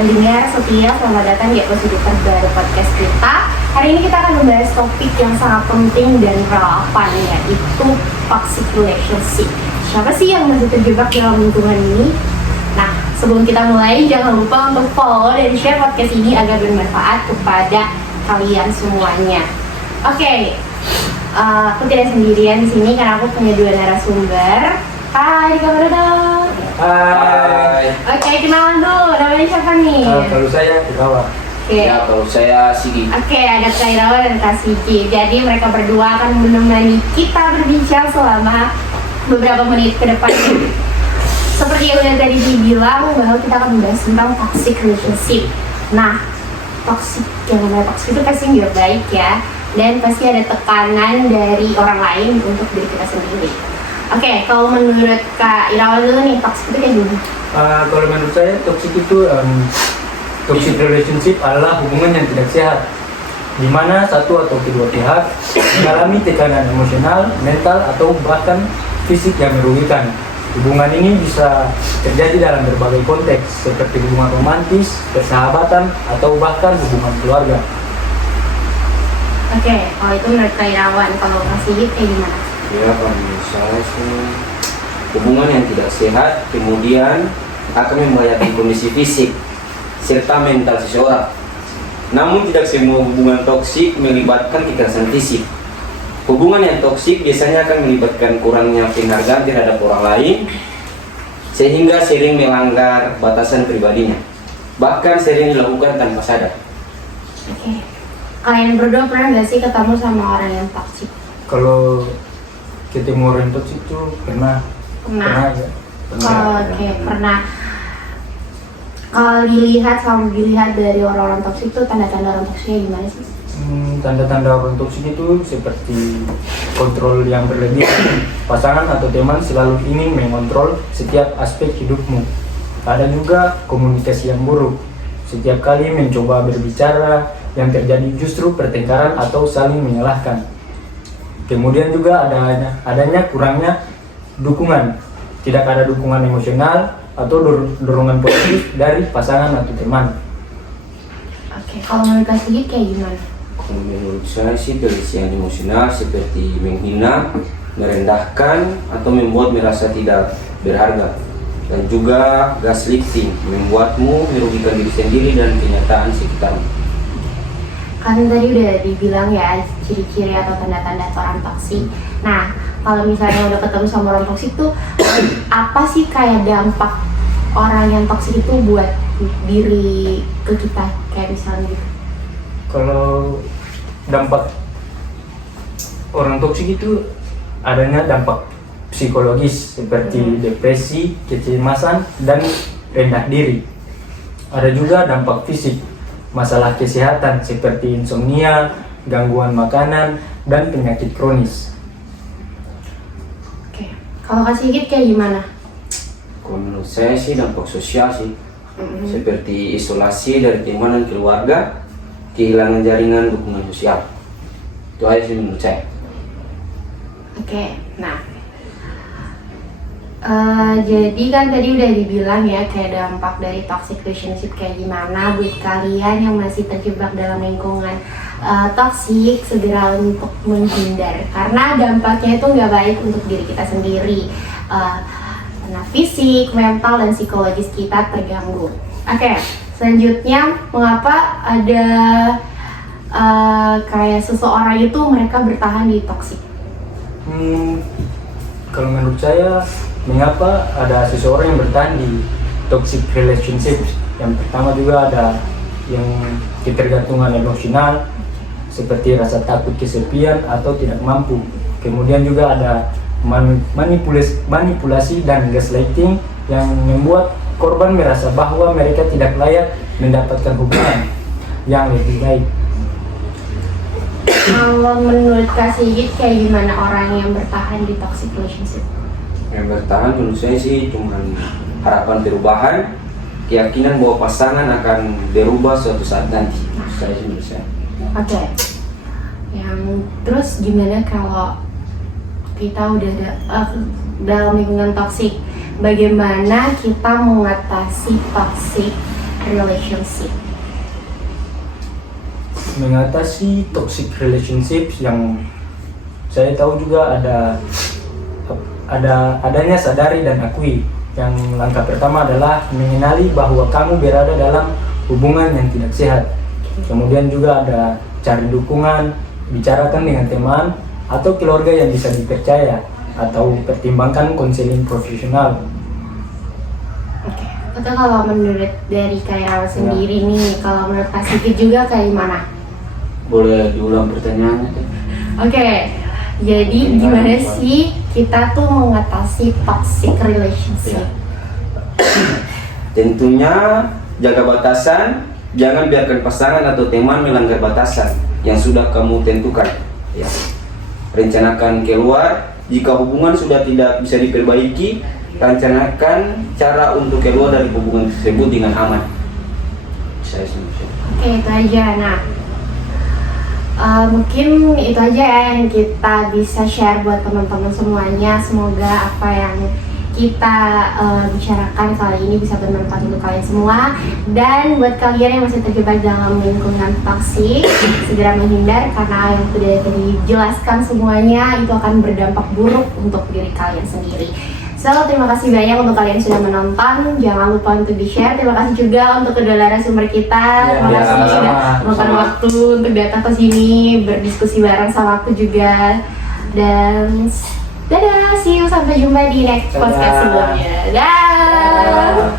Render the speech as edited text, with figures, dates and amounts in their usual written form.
pendengar setia, selamat datang di episode terbaru podcast kita. Hari ini kita akan membahas topik yang sangat penting dan relevan, yaitu toxic relationship. Siapa sih yang masih terjebak dalam lingkungan ini? Nah, sebelum kita mulai, jangan lupa untuk follow dan share podcast ini agar bermanfaat kepada kalian semuanya. Oke, aku tidak sendirian di sini karena aku punya dua narasumber. Hai, kabar dong. Hai. Oke, kenalan dulu. Namanya siapa nih? Kalau saya Irawan. Oke. Ya, kalau saya Sigi. Oke, ada Kak Irawan dan Kak Sigi. Jadi mereka berdua akan menemani kita berbincang selama beberapa menit ke depan. Seperti yang udah tadi dibilang, bahwa kita akan membahas tentang toxic relationship. Nah, yang namanya toxic itu pasti nggak baik ya, dan pasti ada tekanan dari orang lain untuk diri kita sendiri. Oke, kalau menurut Kak Irawan dulu nih, toxic itu kayak gimana? Kalau menurut saya toxic itu toxic relationship adalah hubungan yang tidak sehat, di mana satu atau kedua pihak mengalami tekanan emosional, mental, atau bahkan fisik yang merugikan. Hubungan ini bisa terjadi dalam berbagai konteks, seperti hubungan romantis, persahabatan, atau bahkan hubungan keluarga. Oke, kalau itu menurut Kak Irawan, kalau Kak Sigit kayak gimana? Ya, kalau menurut saya sih hubungan yang tidak sehat kemudian akan membahayakan kondisi fisik serta mental seseorang. Namun tidak semua hubungan toksik melibatkan kekerasan fisik. Hubungan yang toksik biasanya akan melibatkan kurangnya penghargaan terhadap orang lain, sehingga sering melanggar batasan pribadinya, bahkan sering dilakukan tanpa sadar. Oke, kalian berdua pernah nggak sih ketemu sama orang yang toksik? Kalau ketemu orang toksik itu pernah ya. Oke, pernah. Kalau dilihat dari orang-orang toksik itu tanda-tanda orang toksiknya gimana sih? Tanda-tanda orang toksik itu seperti kontrol yang berlebihan. Pasangan atau teman selalu ingin mengontrol setiap aspek hidupmu. Ada juga komunikasi yang buruk. Setiap kali mencoba berbicara, yang terjadi justru pertengkaran atau saling menyalahkan. Kemudian juga adanya kurangnya dukungan. Tidak ada dukungan emosional atau dorongan positif dari pasangan atau teman. Oke, kalau menurut Kak Sigit kayak gimana? Kalau menurut saya sih pelecehan emosional seperti menghina, merendahkan, atau membuat merasa tidak berharga. Dan juga gaslighting, membuatmu merugikan diri sendiri dan kenyataan sekitarmu. Kan tadi udah dibilang ya ciri-ciri atau tanda-tanda orang toksik. Nah, kalau misalnya udah ketemu sama orang toksik tuh apa sih kayak dampak orang yang toksik itu buat diri ke kita, kayak misalnya gitu? Kalau dampak orang toksik itu adanya dampak psikologis seperti depresi, kecemasan, dan rendah diri. Ada juga dampak fisik, masalah kesehatan seperti insomnia, gangguan makanan, dan penyakit kronis. Oke, kalau Kak Sigit kayak gimana? Kalau menurut saya sih dampak sosial sih, seperti isolasi dari teman dan keluarga, kehilangan jaringan dukungan sosial. Itu aja sih menurut saya. Oke, nah jadi kan tadi udah dibilang ya kayak dampak dari toxic relationship kayak gimana. Buat kalian yang masih terjebak dalam lingkungan toxic, segera untuk menghindar karena dampaknya itu nggak baik untuk diri kita sendiri. Karena fisik, mental, dan psikologis kita terganggu. Oke, selanjutnya mengapa ada kayak seseorang itu mereka bertahan di toxic? Kalau menurut saya, mengapa ada seseorang yang bertahan di toxic relationship? Yang pertama juga ada yang ketergantungan emosional, seperti rasa takut kesepian atau tidak mampu. Kemudian juga ada manipulasi dan gaslighting yang membuat korban merasa bahwa mereka tidak layak mendapatkan hubungan yang lebih baik. Kalau menurut Kak Sigit kayak gimana orang yang bertahan di toxic relationship? Yang bertahan menurut saya sih cuma harapan perubahan, keyakinan bahwa pasangan akan berubah suatu saat nanti. Saya sih menurut saya. Oke. Yang terus gimana kalau kita udah dalam lingkungan toksik? Bagaimana kita mengatasi toxic relationship? Mengatasi toxic relationships yang saya tahu juga adanya sadari dan akui. Yang langkah pertama adalah mengenali bahwa kamu berada dalam hubungan yang tidak sehat. Kemudian juga ada cari dukungan, bicarakan dengan teman atau keluarga yang bisa dipercaya, atau pertimbangkan konseling profesional. Oke. Atau kalau menurut dari Kairawa sendiri nih, kalau menurut Kak Sigit juga kayak gimana? Boleh diulang pertanyaannya? Oke, jadi gimana sih kita tuh mengatasi toxic relationship? Tentunya jaga batasan, jangan biarkan pasangan atau teman melanggar batasan yang sudah kamu tentukan. Ya. Rencanakan keluar, jika hubungan sudah tidak bisa diperbaiki, rencanakan cara untuk keluar dari hubungan tersebut dengan aman. Saya sendiri. Oke, itu aja. Nah, mungkin itu aja ya yang kita bisa share buat teman-teman semuanya. Semoga apa yang kita bicarakan kali ini bisa bermanfaat untuk kalian semua. Dan buat kalian yang masih terjebak dalam lingkungan toksik, segera menghindar, karena yang sudah dijelaskan semuanya itu akan berdampak buruk untuk diri kalian sendiri. So, terima kasih banyak untuk kalian yang sudah menonton. Jangan lupa untuk di-share. Terima kasih juga untuk kedua narasumber kita. Terima kasih sudah meluangkan waktu untuk datang ke sini, berdiskusi bareng sama aku juga. Dan dadah, see you, sampai jumpa di next podcast sebelumnya. Dah.